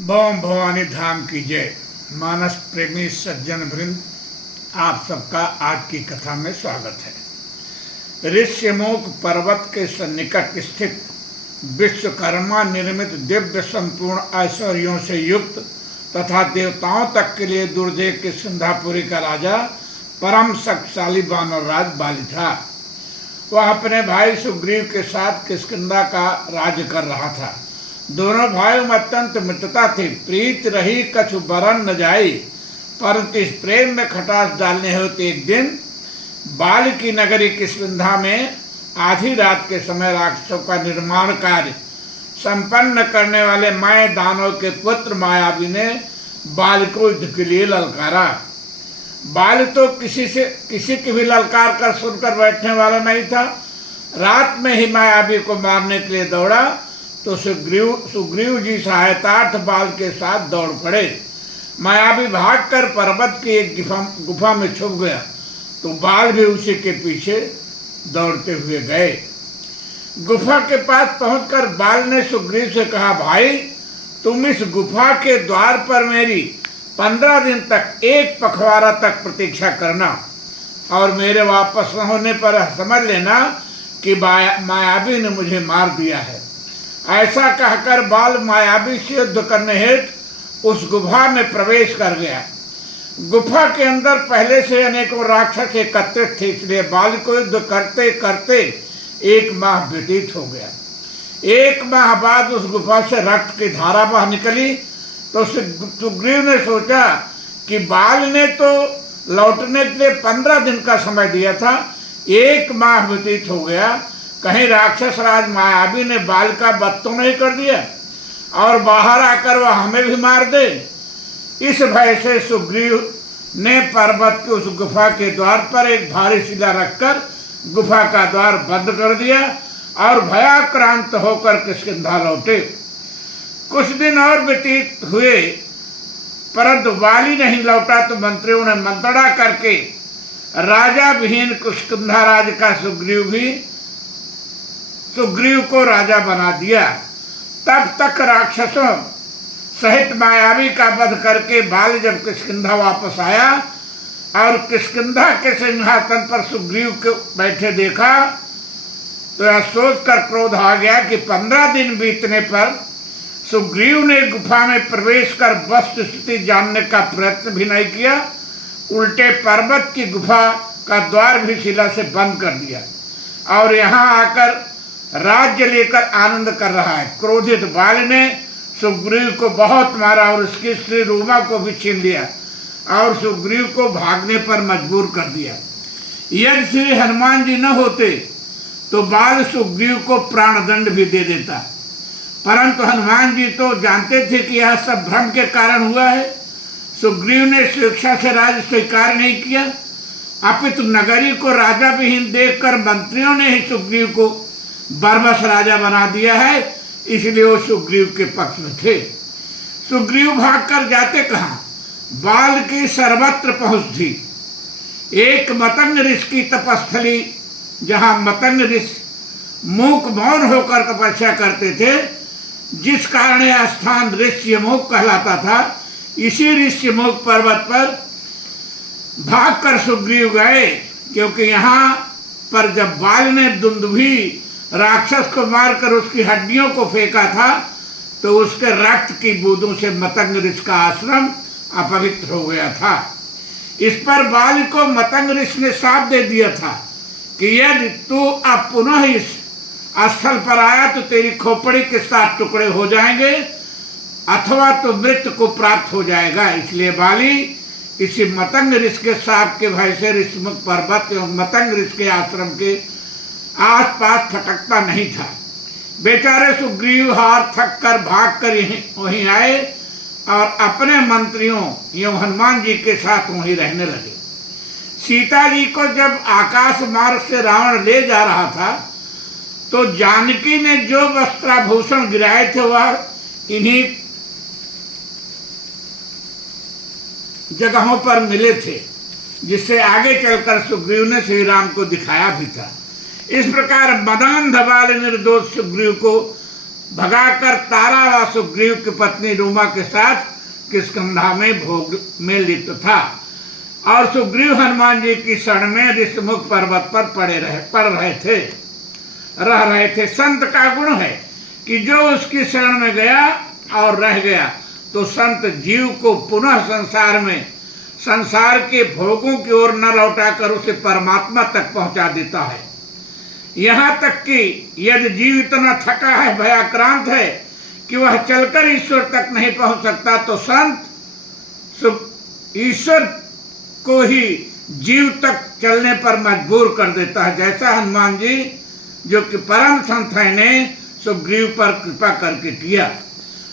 बम भवानी धाम की जय। मानस प्रेमी सज्जन वृंद, आप सबका आज की कथा में स्वागत है। ऋष्यमुख पर्वत के सन्निकट स्थित विश्वकर्मा निर्मित दिव्य संपूर्ण ऐश्वर्यों से युक्त तथा देवताओं तक के लिए दुर्जय के सिंधापुरी का राजा परम शक्तिशाली वानरराज बाली था। वह अपने भाई सुग्रीव के साथ किष्किंधा का राज्य कर रहा था। दोनों भाइयों में अत्यंत मित्रता थी। प्रीत रही कछु बरन न जाई, परंतु इस प्रेम में खटास डालने होते एक दिन बाल की नगरी किष्किंधा में आधी रात के समय राक्षसों का निर्माण कार्य संपन्न करने वाले माय दानव के पुत्र मायावी ने बाल को युद्ध के लिए ललकारा। बाल तो किसी की भी ललकार कर सुनकर बैठने वाला नहीं था। रात में ही मायावी को मारने के लिए दौड़ा तो सुग्रीव जी सहायतार्थ बाल के साथ दौड़ पड़े। मायावी भागकर पर्वत की एक गुफा में छुप गया तो बाल भी उसी के पीछे दौड़ते हुए गए। गुफा के पास पहुंचकर बाल ने सुग्रीव से कहा, भाई तुम इस गुफा के द्वार पर मेरी 15 दिन तक एक पखवाड़ा तक प्रतीक्षा करना और मेरे वापस न होने पर समझ लेना कि मायावी ने मुझे मार दिया है। ऐसा कहकर बाल मायावी से युद्ध करने हेतु उस गुफा में प्रवेश कर गया। गुफा के अंदर पहले से अनेकों राक्षस एकत्रित थे, इसलिए बाल को युद्ध करते करते 1 माह व्यतीत हो गया। 1 माह बाद उस गुफा से रक्त की धारा बह निकली तो सुग्रीव ने सोचा कि बाल ने तो लौटने के लिए 15 दिन का समय दिया था, 1 माह व्यतीत हो गया, कहीं राक्षस राज मायावी ने बाल का वध तो नहीं कर दिया और बाहर आकर वह हमें भी मार दे। इस भय से सुग्रीव ने पर्वत के उस गुफा के द्वार पर एक भारी शिला रखकर गुफा का द्वार बंद कर दिया और भयाक्रांत होकर किष्किंधा लौटे। कुछ दिन और व्यतीत हुए परंतु बाली नहीं लौटा तो मंत्रियों ने मंत्रणा करके राजा विहीन किष्किंधा राज का सुग्रीव को राजा बना दिया। तब तक राक्षसों सहित मायावी का वध करके बाल जब किष्किंधा वापस आया और किष्किंधा के सिंहासन पर सुग्रीव को बैठे देखा तो यह सोचकर क्रोध आ गया कि 15 दिन बीतने पर सुग्रीव ने गुफा में प्रवेश कर वस्तु स्थिति जानने का प्रयत्न भी नहीं किया, उल्टे पर्वत की गुफा का द्वार भी शिला से बंद कर दिया और यहाँ आकर राज्य लेकर आनंद कर रहा है। क्रोधित बाल ने सुग्रीव को बहुत मारा और उसकी स्त्री रूमा को भी छीन लिया और सुग्रीव को भागने पर मजबूर कर दिया। यदि श्री हनुमान जी न होते तो बाल सुग्रीव को प्राणदंड भी दे देता, परंतु हनुमान जी तो जानते थे कि यह सब भ्रम के कारण हुआ है। सुग्रीव ने स्वेच्छा से राज्य स्वीकार नहीं किया, अपितु नगरी को राजा विहीन देखकर मंत्रियों ने ही सुग्रीव को बरबस राजा बना दिया है, इसलिए वो सुग्रीव के पक्ष में थे। सुग्रीव भागकर जाते कहा, बाल की सर्वत्र पहुंच थी। एक मतंग ऋषि की तपस्थली जहां मतंग ऋषि मूक मौन होकर तपस्या करते थे, जिस कारण यह स्थान ऋष्यमुख कहलाता था, इसी ऋष्यमुख पर्वत पर भागकर सुग्रीव गए, क्योंकि यहाँ पर जब बाल ने दुंदुभी राक्षस को मारकर उसकी हड्डियों को फेंका था तो उसके रक्त की बूंदों से मतंग ऋषि का आश्रम अपवित्र हो गया था। इस पर बाल को मतंग ऋषि ने साफ दे दिया था कि यदि तू अब पुनः इस स्थल पर आया तो तेरी खोपड़ी के 7 टुकड़े हो जाएंगे अथवा तो मृत्यु को प्राप्त हो जाएगा। इसलिए बाली इसी मतंग ऋषि के साप के भय से ऋषिमुख पर्वत एवं मतंग ऋषि के आश्रम के आसपास फटकता नहीं था। बेचारे सुग्रीव हार थक कर भाग कर वहीं आए और अपने मंत्रियों एवं हनुमान जी के साथ वहीं रहने लगे। सीता जी को जब आकाश मार्ग से रावण ले जा रहा था तो जानकी ने जो वस्त्राभूषण गिराए थे वह इन्हीं जगहों पर मिले थे, जिससे आगे चलकर सुग्रीव ने श्री राम को दिखाया भी था। इस प्रकार मदांध बाल निर्दोष सुग्रीव को भगाकर तारा व सुग्रीव की पत्नी रूमा के साथ किष्किंधा में भोग में लिप्त था और सुग्रीव हनुमान जी की शरण में ऋषमुख पर्वत पर रह रहे थे। संत का गुण है कि जो उसकी शरण में गया और रह गया तो संत जीव को पुनः संसार के भोगों की ओर न लौटाकर उसे परमात्मा तक पहुंचा देता है। यहाँ तक कि यदि जीव इतना थका है, भयाक्रांत है कि वह चलकर ईश्वर तक नहीं पहुंच सकता, तो संत ईश्वर को ही जीव तक चलने पर मजबूर कर देता है, जैसा हनुमान जी जो कि परम संत है ने सुग्रीव पर कृपा करके किया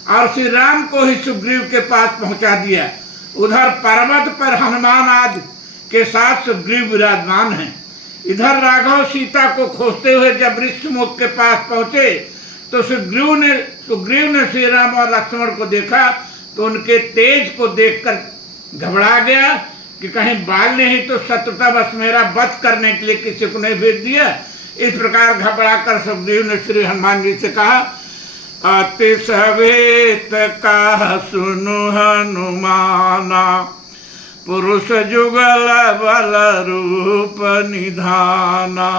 और श्री राम को ही सुग्रीव के पास पहुंचा दिया। उधर पर्वत पर हनुमान आदि के साथ सुग्रीव विराजमान हैं। इधर राघव सीता को खोजते हुए जब ऋषमुख के पास पहुंचे तो सुग्रीव ने श्री राम और लक्ष्मण को देखा तो उनके तेज को देखकर घबरा गया कि कहीं बाल ने ही तो शत्रुतावश मेरा वध करने के लिए किसी को नहीं भेज दिया। इस प्रकार घबराकर सुग्रीव ने श्री हनुमान जी से कहा, अति सवेत का सुनु हनुमाना, पुरुष जुगल बल रूप निधाना,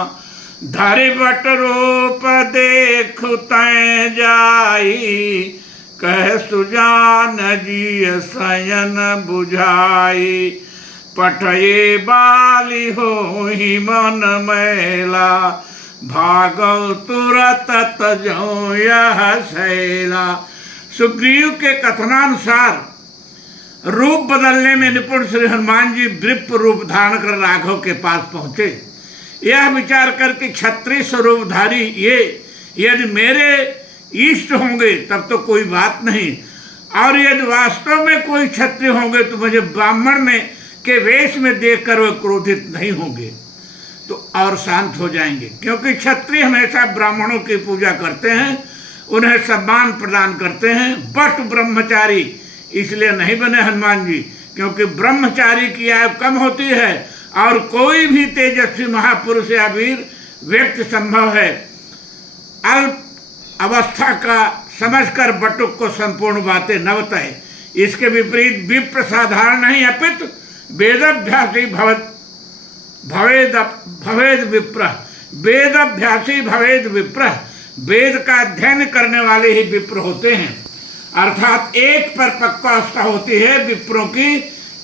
धरि बट रूप देखु तै जाई, कह सुजान जी सयन बुझाई, पठये बाली होहि मन मैला, भागौ तुरत तजौ यह शैला। सुग्रीव के कथनानुसार रूप बदलने में निपुण श्री हनुमान जी विप्र रूप धारण कर राघव के पास पहुंचे। यह विचार करके क्षत्रिय स्वरूपधारी ये यदि मेरे इष्ट होंगे तब तो कोई बात नहीं, और यदि वास्तव में कोई क्षत्रिय होंगे तो मुझे ब्राह्मण में के वेश में देखकर वे क्रोधित नहीं होंगे तो और शांत हो जाएंगे, क्योंकि क्षत्रिय हमेशा ब्राह्मणों की पूजा करते हैं, उन्हें सम्मान प्रदान करते हैं। बट ब्रह्मचारी इसलिए नहीं बने हनुमान जी क्योंकि ब्रह्मचारी की आयु कम होती है और कोई भी तेजस्वी महापुरुष या वीर व्यक्ति संभव है अल्प अवस्था का समझकर बटुक को संपूर्ण बातें न बताए। इसके विपरीत विप्र साधारण नहीं अपितु वेदाभ्यासी भवेद विप्र, वेदाभ्यासी भवेद विप्र, वेद का अध्ययन करने वाले ही विप्र होते हैं, अर्थात एक पर पक्वावस्था होती है विप्रों की।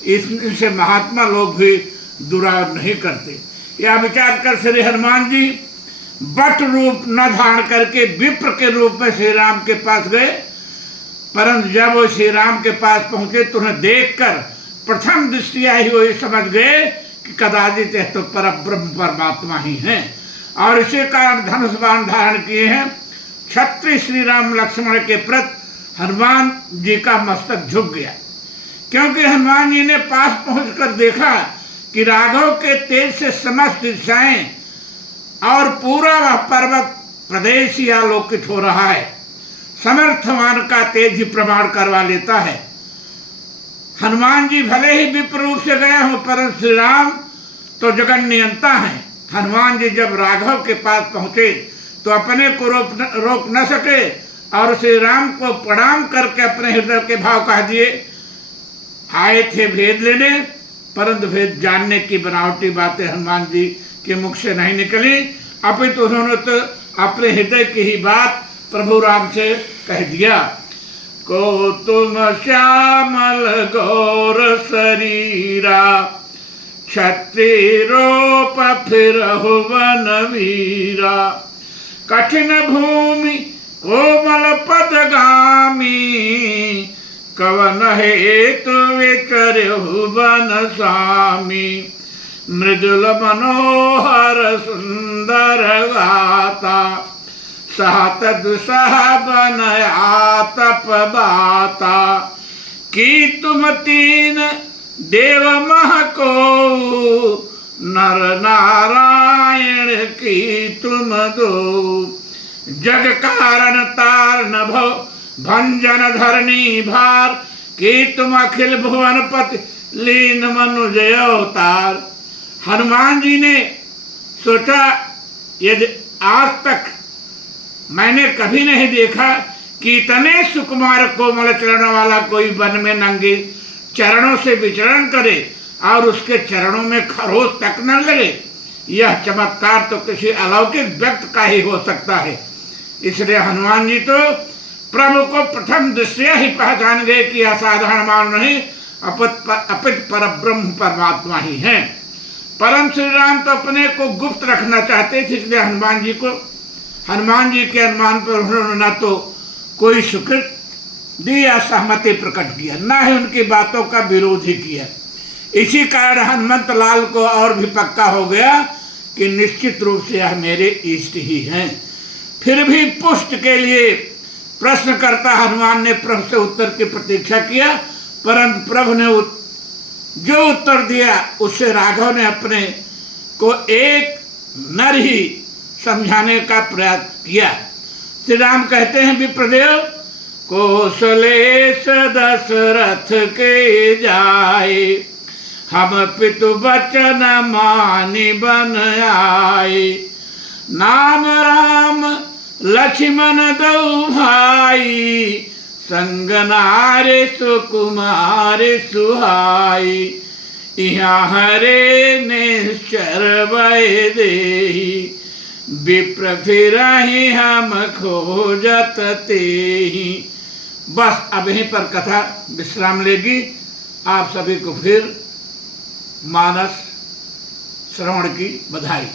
इससे महात्मा लोग भी दुराव नहीं करते। यह विचार कर श्री हनुमान जी बट रूप न धारण करके विप्र के रूप में श्री राम के पास गए, परंतु जब वो श्री राम के पास पहुंचे तो उन्हें देखकर प्रथम दृष्टि आई हुई समझ गए कि कदाचित तो परब्रह्म परमात्मा ही हैं, और इसी कारण धनुष बाण धारण किए हैं। क्षत्रिय श्री राम लक्ष्मण के प्रति हनुमान जी का मस्तक झुक गया, क्योंकि हनुमान जी ने पास पहुंचकर देखा कि राघव के तेज से समस्त दिशाएं और पूरा वह पर्वत प्रदेश ही आलोकित हो रहा है। समर्थवान का तेज ही प्रमाण करवा लेता है। हनुमान जी भले ही विप्र रूप से गए हों, परंतु श्री राम तो जगन नियंता हैं। हनुमान जी जब राघव के पास पहुंचे तो अपने को रोक न सके और श्री राम को प्रणाम करके अपने हृदय के भाव कह दिए। आए थे भेद लेने, परंतु भेद जानने की बनावटी बातें हनुमान जी के मुख से नहीं निकली, अपितु उन्होंने तो अपने हृदय की ही बात प्रभु राम से कह दिया। को तुम श्यामल गौर शरीरा, क्षत्रिय रूप फिरहु वन वीरा, कठिन भूमि कोमल पदगामी, कवन हेतु विचरहु वन स्वामी, मृदुल मनोहर सुंदर गाता, सहत दुसह बन आतप बाता, की तुम तीन देव मह को, नर नारायण की तुम दो, जग कारण तार नभो भंजन धरणी भार, की तुम अखिल भुवन पति लीन मनुजय अवतार। हनुमान जी ने सोचा यदि आज तक मैंने कभी नहीं देखा कितने सुकुमार कोमल चरण वाला कोई वन में नंगे चरणों से विचरण करे और उसके चरणों में खरोच तक न लगे। यह चमत्कार तो किसी अलौकिक व्यक्ति का ही हो सकता है। इसलिए हनुमान जी तो प्रभु को प्रथम दृष्टया ही पहचान गए कि असाधारण मानव नहीं अपित परब्रह्म परमात्मा ही हैं। परम श्री राम तो अपने को गुप्त रखना चाहते थे, इसलिए हनुमान जी के अनुमान पर उन्होंने न तो कोई स्वीकृति दी या सहमति प्रकट किया, न ही उनकी बातों का विरोध ही किया। इसी कारण हनुमंत लाल को और भी पक्का हो गया कि निश्चित रूप से यह मेरे इष्ट ही हैं। फिर भी पुष्ट के लिए प्रश्नकर्ता हनुमान ने प्रभु से उत्तर की प्रतीक्षा किया, परंतु प्रभु ने जो उत्तर दिया उससे राघव ने अपने को एक नर ही समझाने का प्रयास किया। श्री राम कहते हैं, विप्रदेव कौशलेश दशरथ के जाए, हम पितु बचन मानि बन आए। नाम राम लक्ष्मण दो भाई, संग नारे सुकुमार सुहाई। यहाँ हरे निश्चर भय देहि, विप्र फिरहि हम खोजत तेहि। बस अब यहीं पर कथा विश्राम लेगी। आप सभी को फिर मानस श्रवण की बधाई।